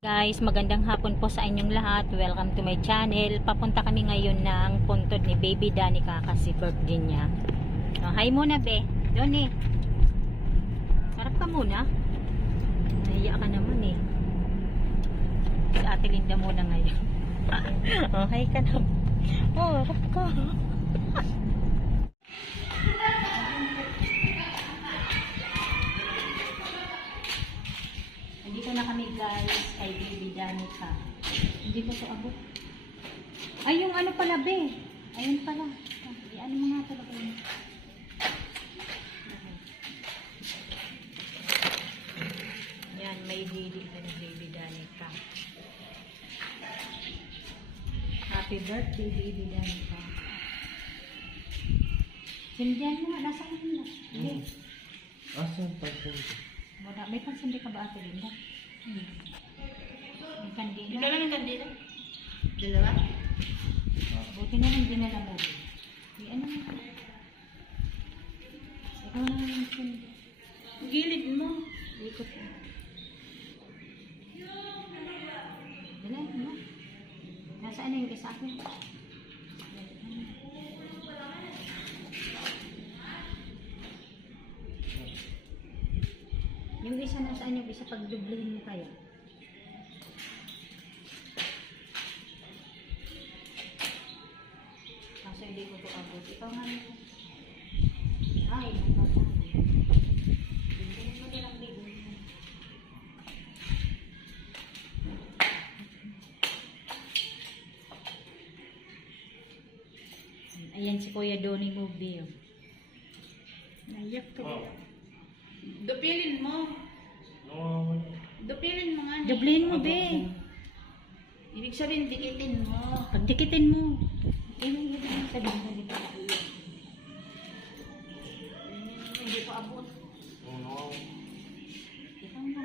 Guys, magandang hapon po sa inyong lahat. Welcome to my channel. Papunta kami ngayon ng puntod ni Baby Danica kasi birthday niya. Oh, hi muna, be. Doni. Harap ka muna. Nahiya ka naman eh. Si Ate Linda muna ngayon. Oh, hi ka na. Oh, harap ka. Nandito na kami guys kay Baby Danica. Hindi ko ito abot. Ay, yung ano pala be. Ayun pala. Ano mo nga talaga yun. Yan, may hilig na ni Baby Danica. Happy birthday Baby Danica. Sindihan mo nga. Nasa kanila. Hindi. Asan pagpunta? May pansindi ka ba, Ate Linda? May kandila. Ikaw lang yung kandila? Dalawa? Buti na lang dinala mo. May ano mo? Ikaw na lang yung kandila. Gilid mo. Ikot mo. Dala mo. Nasaan na yung isa akin? Yung isa nasaan yung isa pag dublihin mo kayo? Kaso hindi ko ito abot. Ikaw nga nito. Ay, nagpapaan. Bigyan mo din ang bigyan mo. Ayan si Kuya Donnie Movie. Naiyak ka ba? Dupilin mo. Dupilin mo nga. Dublihin mo, be. Ibig sabihin, dikitin mo. Pagdikitin mo. Yung sabihin mo dito. Hindi pa abot. Ikaw na.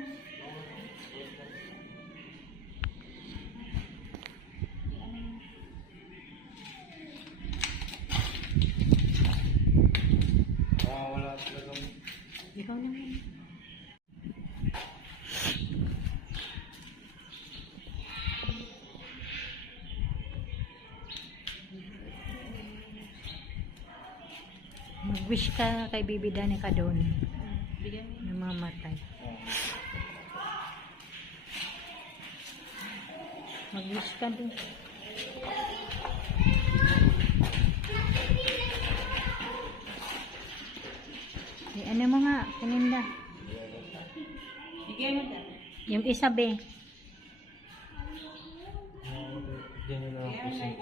Wala talagang... Ikaw naman. Mag-wish ka kay Baby Danica doon. Bigyan mo. Namamatay. Mag-wish ka doon. Ano mo nga, Kaninda? Bigyan mo dyan. Yung isa, be. Diyan na lang ako siya.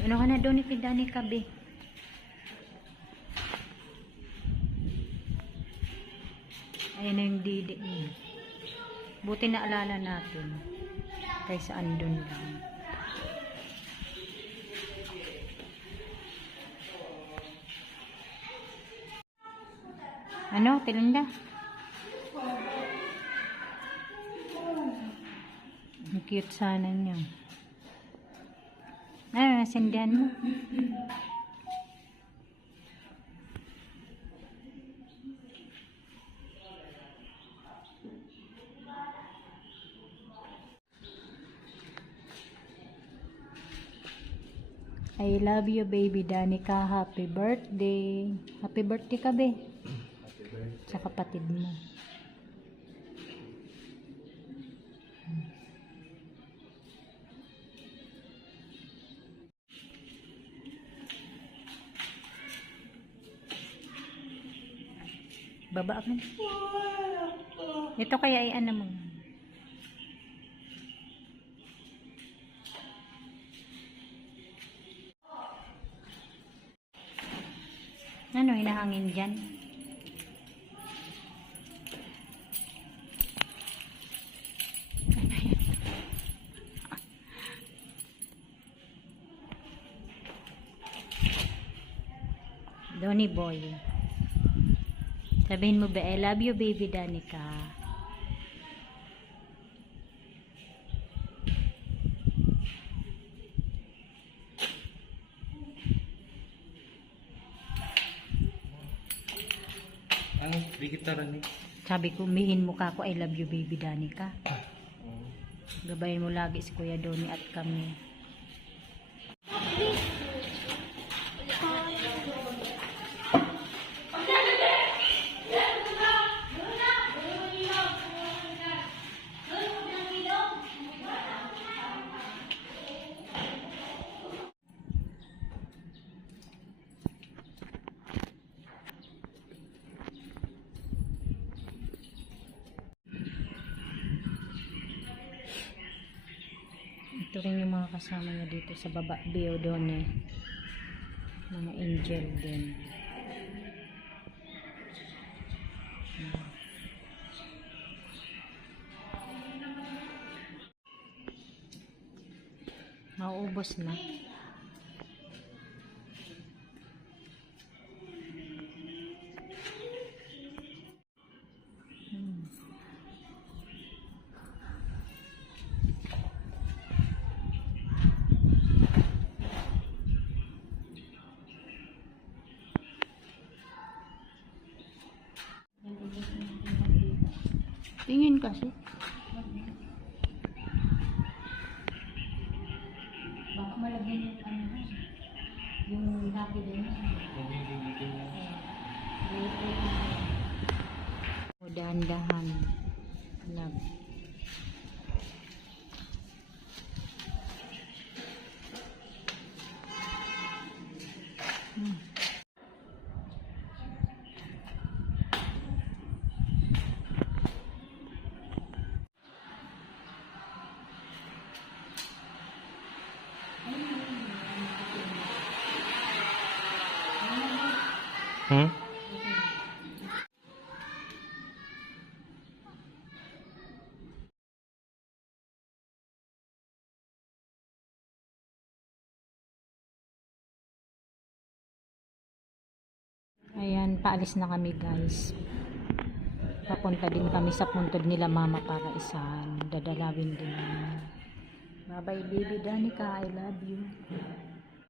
Ano ka na doon ni Danica, be? Ayan na yung didi niya. Buti na alala natin. Kaysa andun lang. Ano, Tilinda? Ang cute sana niya. Ano, nasindihan mo? I love you, Baby Danica. Happy birthday. Happy birthday ka, be. Happy birthday. Sa kapatid mo. Baba ka. Ito kaya ay ano mo. Ano, hinahangin dyan? Donnie boy. Sabihin mo ba, I love you, Baby Danica. Di kita rin eh. Sabi ko, mihin mo ka ko, I love you baby Danica. Oo. Gabayin mo lagi si Kuya Donnie at kami. Ito rin yung mga kasama niya dito sa baba, Biodone. Mga angel din. Mauubos na. Tingin kasi. Baka malagyan yung ano, yung laki din. Nagiging na. O dahan-dahan. Love. Hmm? Ayan, paalis na kami guys. Papunta din kami sa puntod nila mama para isang dadalawin din. Bye bye baby Danica, I love you.